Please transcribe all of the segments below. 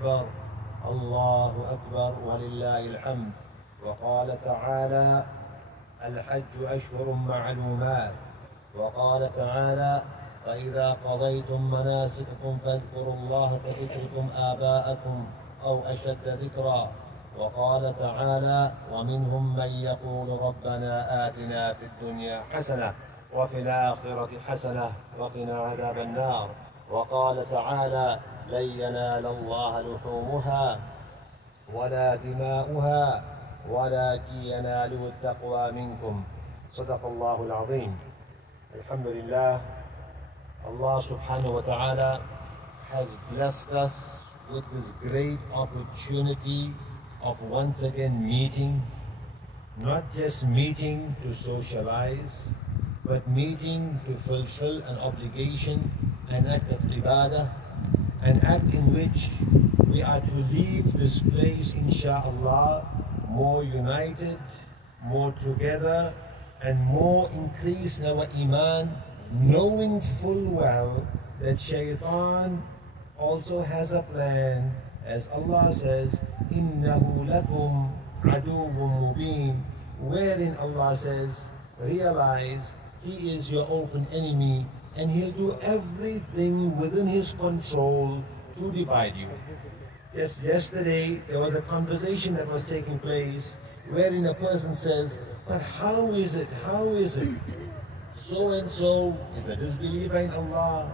أكبر الله أكبر ولله الحمد. وقال تعالى الحج أشهر معلومات. وقال تعالى فإذا قضيتم مناسككم فاذكروا الله كذكركم آباءكم أو أشد ذكرا. وقال تعالى ومنهم من يقول ربنا آتنا في الدنيا حسنة وفي الآخرة حسنة وقنا عذاب النار. وقال تعالى لن ينال الله لحومها ولا دماؤها ولكن يناله التقوى منكم. صدق الله العظيم. Alhamdulillah, Allah subhanahu wa ta'ala has blessed us with this great opportunity of once again meeting, not just meeting to socialize, but meeting to fulfill an obligation, an act of ibadah, an act in which we are to leave this place, insha'Allah, more united, more together, and more increase in our iman, knowing full well that shaitan also has a plan, as Allah says, إِنَّهُ لَكُمْ عَدُوٌ مُبِينٌ, wherein Allah says, realize he is your open enemy and he'll do everything within his control to divide you. Just yesterday there was a conversation that was taking place wherein a person says, but how is it, so and so is a disbeliever in Allah,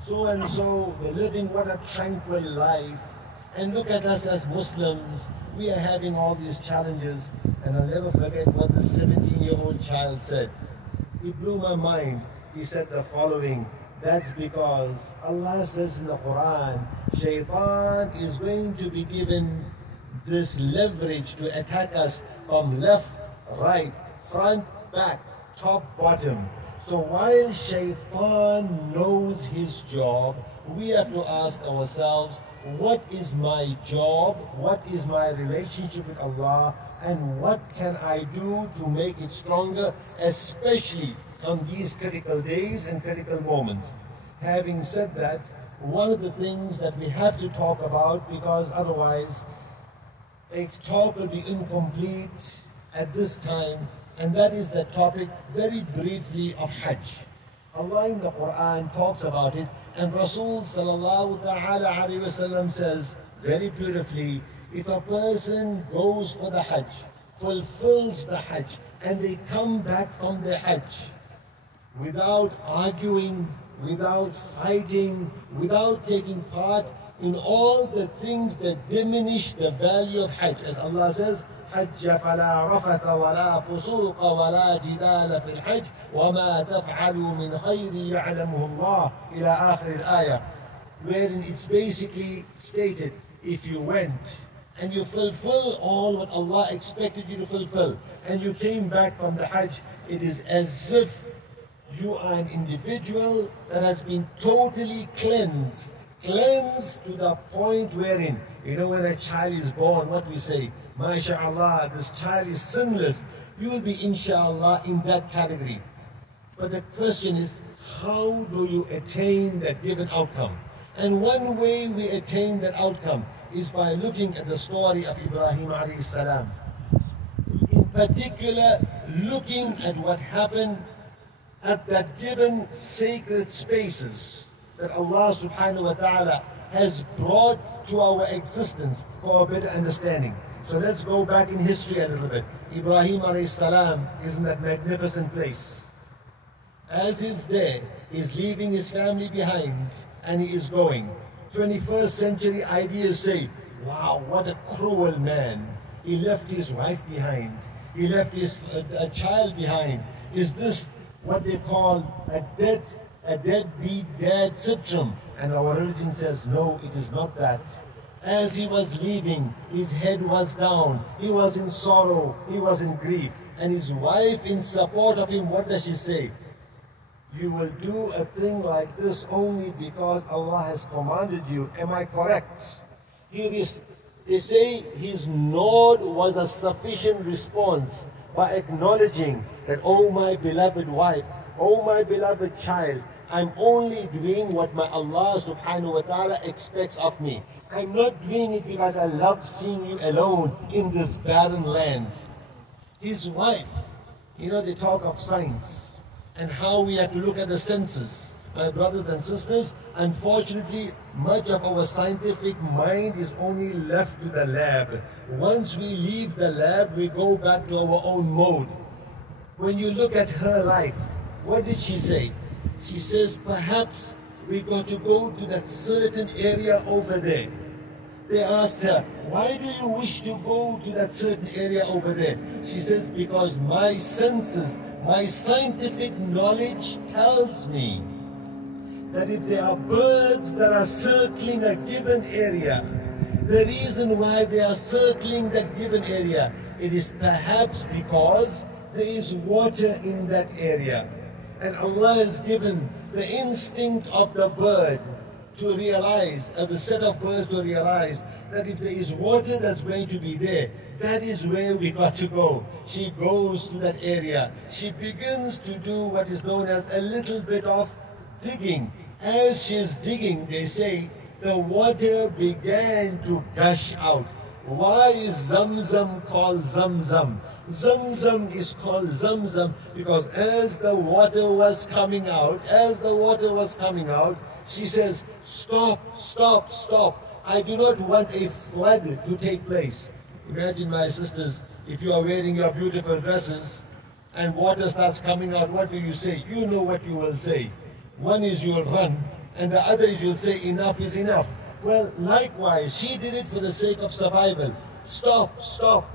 so and so they're living what a tranquil life, and look at us as Muslims, we are having all these challenges. And I'll never forget what the 17-year-old child said. It blew my mind. He said the following: that's because Allah says in the Quran, shaitan is going to be given this leverage to attack us from left, right, front, back, top, bottom. So while shaitan knows his job, we have to ask ourselves, what is my job? What is my relationship with Allah? And what can I do to make it stronger, especially on these critical days and critical moments? Having said that, one of the things that we have to talk about, because otherwise a talk will be incomplete at this time, and that is the topic very briefly of Hajj. Allah in the Quran talks about it, and Rasul sallallahu ta'ala alayhi wa sallam says very beautifully, if a person goes for the Hajj, fulfills the Hajj, and they come back from the Hajj without arguing, without fighting, without taking part in all the things that diminish the value of Hajj. As Allah says, حج فلا رفث ولا فسوق ولا جدال في الحج وما تفعلوا من خير يعلمه الله إلى آخر الآية, wherein it's basically stated, if you went and you fulfill all what Allah expected you to fulfill and you came back from the Hajj, it is as if you are an individual that has been totally cleansed to the point wherein, you know, when a child is born, what we say, MashaAllah, this child is sinless. You will be, inshallah, in that category. But the question is, how do you attain that given outcome? And one way we attain that outcome is by looking at the story of Ibrahim alayhi salam. In particular, looking at what happened at that given sacred spaces that Allah subhanahu wa ta'ala has brought to our existence for a better understanding. So let's go back in history a little bit. Ibrahim alayhi salam is in that magnificent place. As he's there, he's leaving his family behind and he is going. 21st century ideas say, wow, what a cruel man. He left his wife behind. He left his a child behind. Is this what they call a deadbeat dad syndrome? And our religion says, no, it is not that. As he was leaving, his head was down, he was in sorrow, he was in grief. And his wife, in support of him, what does she say? You will do a thing like this only because Allah has commanded you. Am I correct? Here is, they say his nod was a sufficient response by acknowledging that, oh my beloved wife, oh my beloved child, I'm only doing what my Allah subhanahu wa ta'ala expects of me. I'm not doing it because I love seeing you alone in this barren land. His wife, you know, they talk of science and how we have to look at the senses. My brothers and sisters, unfortunately, much of our scientific mind is only left to the lab. Once we leave the lab, we go back to our own mode. When you look at her life, what did she say? She says, perhaps we got to go to that certain area over there. They asked her, why do you wish to go to that certain area over there? She says, because my senses, my scientific knowledge tells me that if there are birds that are circling a given area, the reason why they are circling that given area, it is perhaps because there is water in that area. And Allah has given the instinct of the bird to realize, of the set of birds to realize that if there is water that's going to be there, that is where we got to go. She goes to that area. She begins to do what is known as a little bit of digging. As she's digging, they say, the water began to gush out. Why is Zamzam called Zamzam? Zamzam is called Zamzam because as the water was coming out, she says, stop, stop, stop. I do not want a flood to take place. Imagine, my sisters, if you are wearing your beautiful dresses and water starts coming out, what do you say? You know what you will say. One is you will run, and the other is you'll say enough is enough. Well, likewise, she did it for the sake of survival. Stop, stop.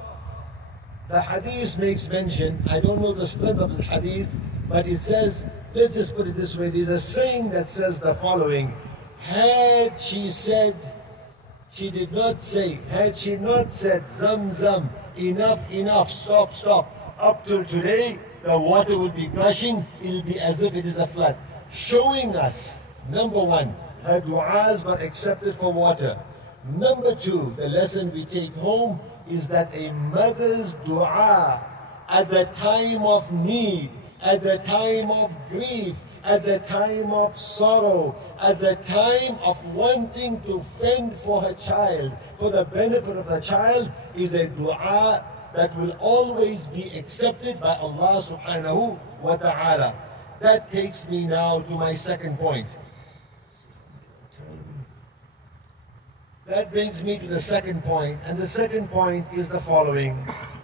The hadith makes mention, I don't know the strength of the hadith, but it says, let's just put it this way, there's a saying that says the following, had she said, she did not say, had she not said, Zamzam, enough, enough, stop, stop, up till today, the water would be gushing, it'll be as if it is a flood. Showing us, number one, her du'as were accepted for water. Number two, the lesson we take home is that a mother's dua at the time of need, at the time of grief, at the time of sorrow, at the time of wanting to fend for her child, for the benefit of the child, is a dua that will always be accepted by Allah subhanahu wa ta'ala. That takes me now to my second point. That brings me to the second point, and the second point is the following.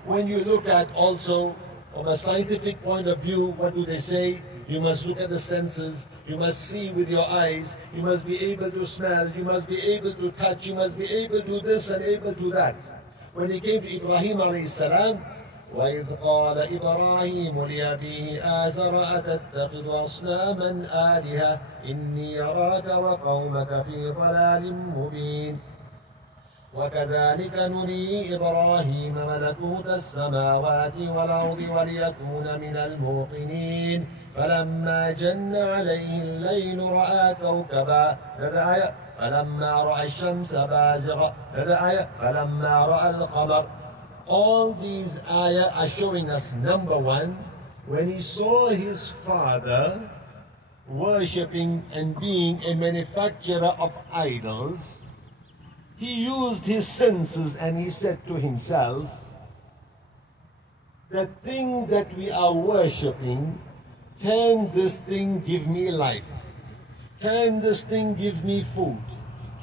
When you look at also, from a scientific point of view, what do they say? You must look at the senses, you must see with your eyes, you must be able to smell, you must be able to touch, you must be able to do this and able to do that. When he came to Ibrahim alayhi salam, وَإِذْ قَالَ إِبْرَاهِيمُ لِأَبِيهِ آزَرَ أَتَتَّخِذُ أَصْنَامًا آلِهَةً إِنِّي أَرَاكَ وَقَوْمَكَ فِي ضَلَالٍ مُبِينٍ وَكَذَلِكَ نُرِي إِبْرَاهِيمَ مَلَكُوتَ السَّمَاوَاتِ وَالْأَرْضِ وَلِيَكُونَ مِنَ الْمُوقِنِينَ فَلَمَّا جَنَّ عَلَيْهِ اللَّيْلُ رَأَى كَوْكَبًا فَلَمَّا رَأَى الشَّمْسَ بَازِغَةً فَلَمَّا رَأَى الْقَمَرَ. All these ayah are showing us, number one, when he saw his father worshipping and being a manufacturer of idols, he used his senses and he said to himself, the thing that we are worshipping, can this thing give me life? Can this thing give me food?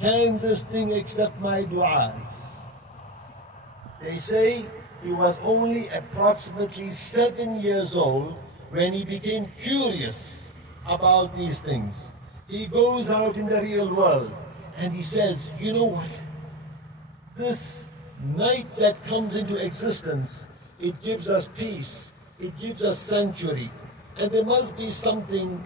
Can this thing accept my du'as? They say he was only approximately 7 years old when he became curious about these things. He goes out in the real world and he says, you know what? This night that comes into existence, it gives us peace, it gives us sanctuary, and there must be something,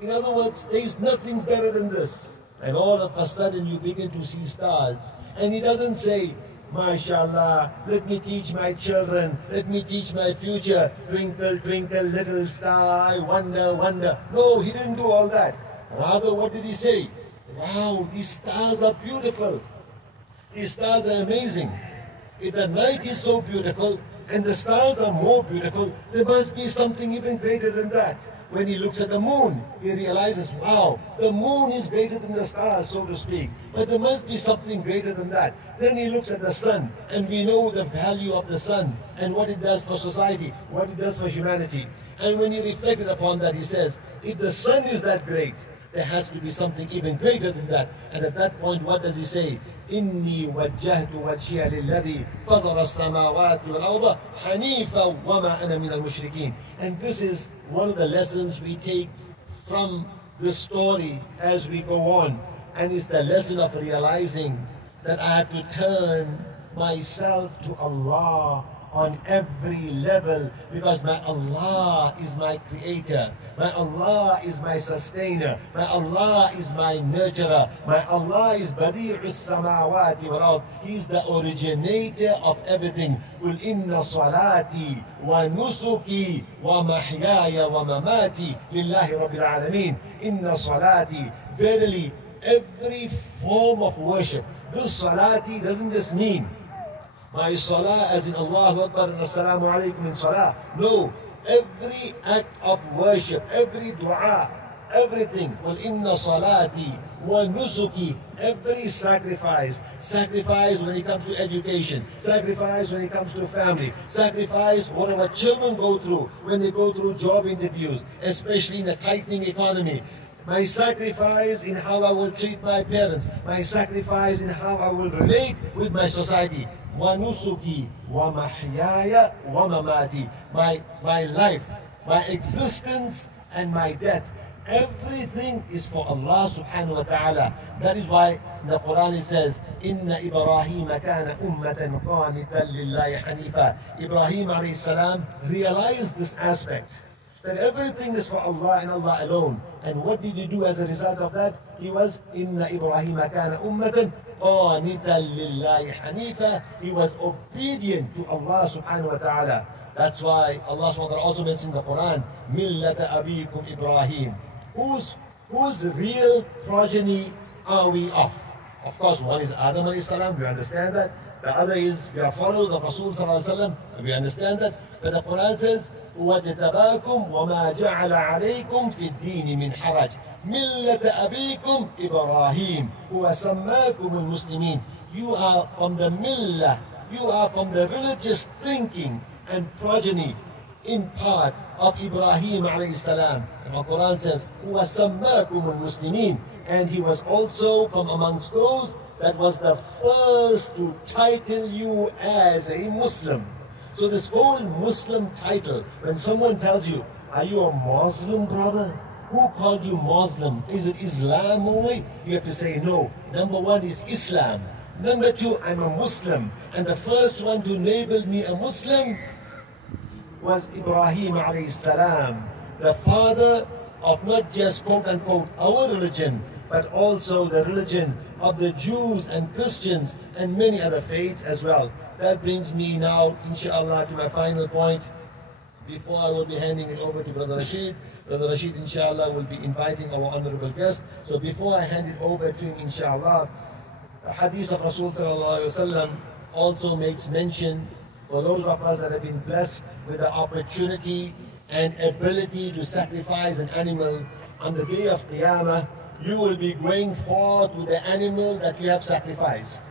in other words, there is nothing better than this. And all of a sudden you begin to see stars. And he doesn't say, MashaAllah, let me teach my children, let me teach my future, twinkle, twinkle, little star, I wonder, wonder. No, he didn't do all that. Rather, what did he say? Wow, these stars are beautiful. These stars are amazing. If the night is so beautiful and the stars are more beautiful, there must be something even greater than that. When he looks at the moon, he realizes, wow, the moon is greater than the stars, so to speak. But there must be something greater than that. Then he looks at the sun, and we know the value of the sun and what it does for society, what it does for humanity. And when he reflected upon that, he says, if the sun is that great, there has to be something even greater than that. And at that point, what does he say? إني وجهت وجهي للذي فطر السماوات والأرض حنيفا وما أنا من المشركين. And this is one of the lessons we take from this story as we go on. And it's the lesson of realizing that I have to turn myself to Allah on every level, because my Allah is my creator, my Allah is my sustainer, my Allah is my nurturer, my Allah is Badi'us Samawati wal Ard. He's the originator of everything. قُلْ إِنَّ صَلَاتِي وَنُسُكِي وَمَحْيَايَ وَمَمَاتِي لِلَّهِ رَبِّ الْعَالَمِينَ إِنَّ صَلَاتِي. Verily, every form of worship. This salati doesn't just mean my salah as in Allahu Akbar and As-Salamu Alaikum in salah. No, every act of worship, every dua, everything. Well, inna salati wa nusuki, every sacrifice. Sacrifice when it comes to education, sacrifice when it comes to family, sacrifice whatever children go through when they go through job interviews, especially in a tightening economy. My sacrifice in how I will treat my parents, my sacrifice in how I will relate with my society. وَنُسُكِي وَمَحْيَايَ وَمَمَاتِي. My life, my existence and my death. Everything is for Allah subhanahu wa ta'ala. That is why the Quran says, إِنَّ إِبْرَاهِيمَ كَانَ أُمَّةً قَانِتًا لِلَّهِ حَنِيفًا. Ibrahim alayhi salam realized this aspect, that everything is for Allah and Allah alone. And what did he do as a result of that? He was إِنَّ إِبْرَاهِيمَ كَانَ أُمَّةً قَانِتًا لِلَّهِ حَنِيفًا. He was obedient to Allah subhanahu wa ta'ala. That's why Allah subhanahu wa ta'ala also mentioned in the Quran, مِلَّةَ أَبِيكُمْ إِبْرَاهِيمَ. Whose real progeny are we of? Of course, one is Adam alayhi salam, we understand that. The other is, we are followers of Rasul sallallahu alayhi wa sallam, we understand that. But the Quran says, وَجْتَبَاكُمْ وَمَا جَعَلَ عَلَيْكُمْ فِي الدِّينِ مِنْ حَرَجٍ مِلَّةَ أَبِيكُمْ إِبْرَاهِيمَ وَسَمَّاكُمُ الْمُسْلِمِينَ. You are from the millah, you are from the religious thinking and progeny in part of Ibrahim alayhi salam. And the Quran says, وَسَمَّاكُمُ الْمُسْلِمِينَ. And he was also from amongst those that was the first to title you as a Muslim. So this whole Muslim title, when someone tells you, are you a Muslim, brother? Who called you Muslim? Is it Islam only? You have to say no. Number one is Islam. Number two, I'm a Muslim. And the first one to label me a Muslim was Ibrahim alayhi salam, the father of not just quote unquote our religion, but also the religion of the Jews and Christians and many other faiths as well. That brings me now, inshallah, to my final point. Before I will be handing it over to Brother Rashid, inshallah, will be inviting our honorable guest. So before I hand it over to him, inshallah, the hadith of Rasul sallallahu alayhi wa sallam also makes mention for those of us that have been blessed with the opportunity and ability to sacrifice an animal. On the day of Qiyamah, you will be going forth with the animal that you have sacrificed.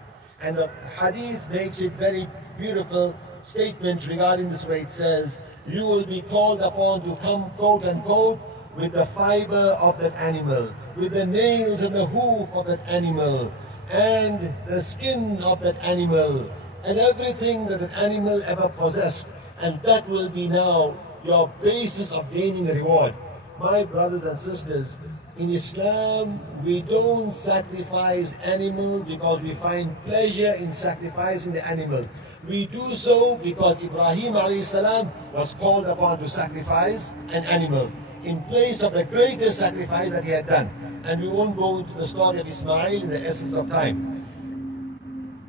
And the hadith makes it very beautiful statement regarding this way. It says, you will be called upon to come, quote unquote, with the fiber of that animal, with the nails and the hoof of that animal, and the skin of that animal, and everything that an animal ever possessed. And that will be now your basis of gaining a reward. My brothers and sisters, in Islam, we don't sacrifice animals because we find pleasure in sacrificing the animal. We do so because Ibrahim alayhi salam was called upon to sacrifice an animal in place of the greatest sacrifice that he had done. And we won't go into the story of Ismail in the essence of time.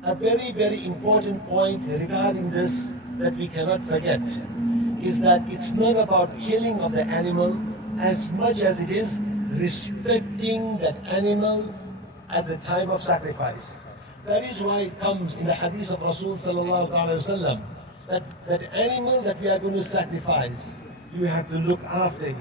A very, very important point regarding this that we cannot forget is that it's not about killing of the animal as much as it is respecting that animal at the time of sacrifice. That is why it comes in the hadith of Rasul sallallahu alaihi wasallam that animal that we are going to sacrifice, you have to look after it.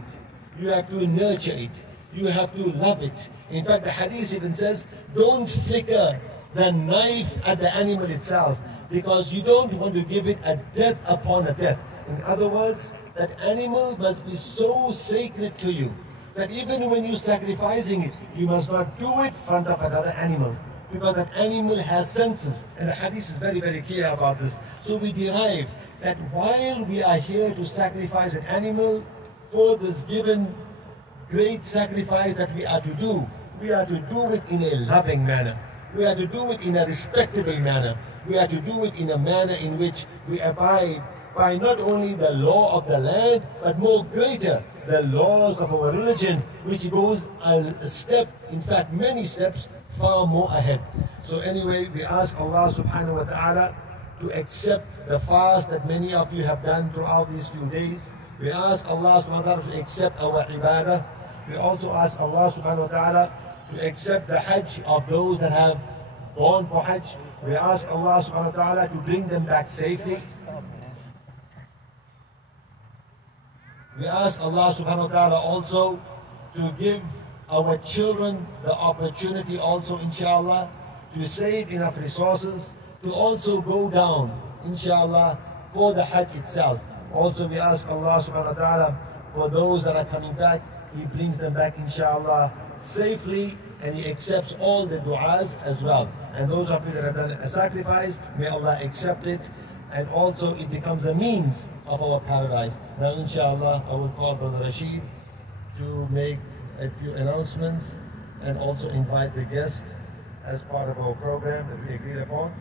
You have to nurture it. You have to love it. In fact, the hadith even says, don't flicker the knife at the animal itself, because you don't want to give it a death upon a death. In other words, that animal must be so sacred to you that even when you're sacrificing it, you must not do it in front of another animal, because that animal has senses. And the hadith is very, very clear about this. So we derive that while we are here to sacrifice an animal for this given great sacrifice that we are to do it in a loving manner. We are to do it in a respectable manner. We are to do it in a manner in which we abide by not only the law of the land, but more greater, the laws of our religion, which goes a step, in fact many steps, far more ahead. So anyway, we ask Allah subhanahu wa ta'ala to accept the fast that many of you have done throughout these few days. We ask Allah subhanahu wa ta'ala to accept our ibadah. We also ask Allah subhanahu wa ta'ala to accept the hajj of those that have gone for hajj. We ask Allah subhanahu wa ta'ala to bring them back safely. We ask Allah subhanahu wa ta'ala also to give our children the opportunity also, inshallah, to save enough resources to also go down, inshallah, for the hajj itself. Also we ask Allah subhanahu wa ta'ala for those that are coming back, He brings them back, inshallah, safely, and He accepts all the du'as as well. And those of you that have done a sacrifice, may Allah accept it, and also it becomes a means of our paradise. Now inshallah, I will call Brother Rashid to make a few announcements and also invite the guest as part of our program that we agreed upon.